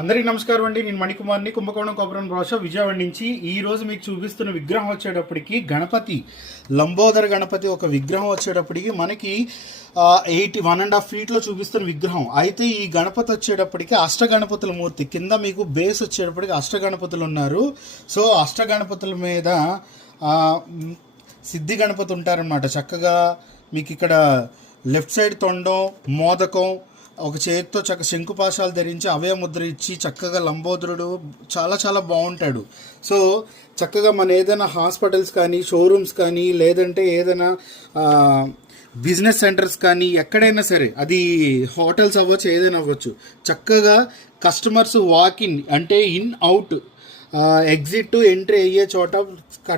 అందరికీ నమస్కారం అండి. నేను మణికుమార్ని, కుంభకోణం కొబ్బరి భాష విజయవాడ నుంచి. ఈ రోజు మీకు చూపిస్తున్న విగ్రహం వచ్చేటప్పటికి గణపతి, లంబోదర గణపతి ఒక విగ్రహం వచ్చేటప్పటికి మనకి 1.5 ఫీట్లో చూపిస్తున్న విగ్రహం. అయితే ఈ గణపతి వచ్చేటప్పటికి అష్టగణపతుల మూర్తి కింద మీకు బేస్ వచ్చేటప్పటికి అష్టగణపతులు ఉన్నారు. సో అష్టగణపతుల మీద సిద్ధి గణపతి ఉంటారనమాట. చక్కగా మీకు ఇక్కడ లెఫ్ట్ సైడ్ తొండం, మోదకం, ఒక చేతితో శంకుపాశాలు ధరించి అవయ ముద్ర ఇచ్చి చక్కగా లంబోదరుడు చాలా చాలా బాగుంటాడు. సో చక్కగా మన ఏదైనా హాస్పిటల్స్ కానీ, షోరూమ్స్ కానీ, లేదంటే ఏదైనా బిజినెస్ సెంటర్స్ కానీ, ఎక్కడైనా సరే, అది హోటల్స్ అవ్వచ్చు, ఏదైనా అవ్వచ్చు, చక్కగా కస్టమర్స్ వాకిన్ అంటే ఇన్ అవుట్, ఎగ్జిట్ ఎంట్రీ అయ్యే చోట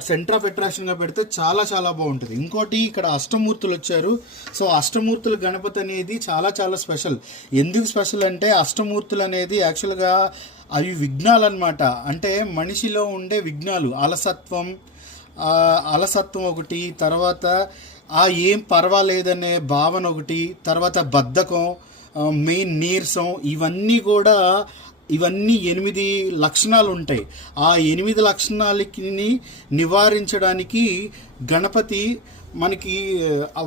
సెంటర్ ఆఫ్ అట్రాక్షన్గా పెడితే చాలా చాలా బాగుంటుంది. ఇంకోటి ఇక్కడ అష్టమూర్తులు వచ్చారు. సో అష్టమూర్తుల గణపతి అనేది చాలా చాలా స్పెషల్. ఎందుకు స్పెషల్ అంటే అష్టమూర్తులు అనేది యాక్చువల్గా అవి విఘ్నాలు అనమాట. అంటే మనిషిలో ఉండే విఘ్నాలు, అలసత్వం ఒకటి, తర్వాత ఏం పర్వాలేదనే భావన ఒకటి, తర్వాత బద్ధకం, మెయిన్ నీరసం, ఇవన్నీ 8 లక్షణాలు ఉంటాయి. ఆ 8 లక్షణాలకి నివారించడానికి గణపతి మనకి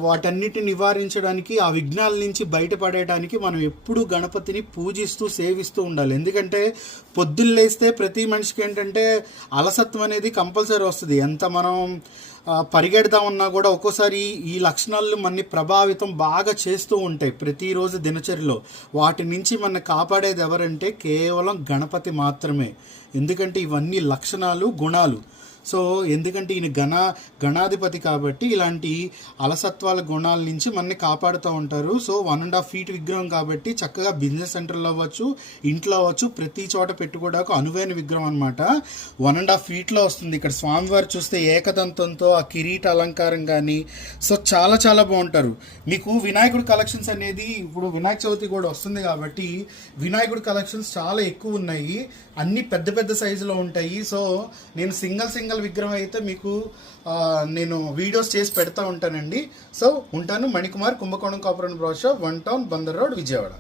వాటన్నిటిని నివారించడానికి, ఆ విఘ్నాల నుంచి బయటపడేయడానికి మనం ఎప్పుడూ గణపతిని పూజిస్తూ సేవిస్తూ ఉండాలి. ఎందుకంటే పొద్దున్న లేస్తే ప్రతి మనిషికి ఏంటంటే అలసత్వం అనేది కంపల్సరీ వస్తుంది. ఎంత మనం పరిగెడదామన్నా కూడా ఒక్కోసారి ఈ లక్షణాలు మనని ప్రభావితం బాగా చేస్తూ ఉంటాయి ప్రతిరోజు దినచర్యలో. వాటి నుంచి మన కాపాడేది ఎవరంటే కేవలం గణపతి మాత్రమే. ఎందుకంటే ఇవన్నీ లక్షణాలు, గుణాలు. సో ఎందుకంటే ఈయన గణాధిపతి కాబట్టి ఇలాంటి అలసత్వాల గుణాల నుంచి మనని కాపాడుతూ ఉంటారు. సో 1.5 ఫీట్ విగ్రహం కాబట్టి చక్కగా బిజినెస్ సెంటర్లో అవ్వచ్చు, ఇంట్లో అవ్వచ్చు, ప్రతి చోట పెట్టుకోవడానికి అనువైన విగ్రహం అనమాట. 1.5 ఫీట్లో వస్తుంది. ఇక్కడ స్వామివారు చూస్తే ఏకదంతంతో ఆ కిరీట అలంకారం కానీ, సో చాలా చాలా బాగుంటారు. మీకు వినాయకుడి కలెక్షన్స్ అనేది ఇప్పుడు వినాయక చవితి కూడా వస్తుంది కాబట్టి వినాయకుడి కలెక్షన్స్ చాలా ఎక్కువ ఉన్నాయి. అన్ని పెద్ద పెద్ద సైజులో ఉంటాయి. సో నేను సింగిల్ విగ్రహం అయితే మీకు నేను వీడియోస్ చేసి పెడతా ఉంటానండి. సో ఉంటాను. మణికుమార్, కుంభకోణం cooperative brochure, 1 town, Bandar road, Vijayawada.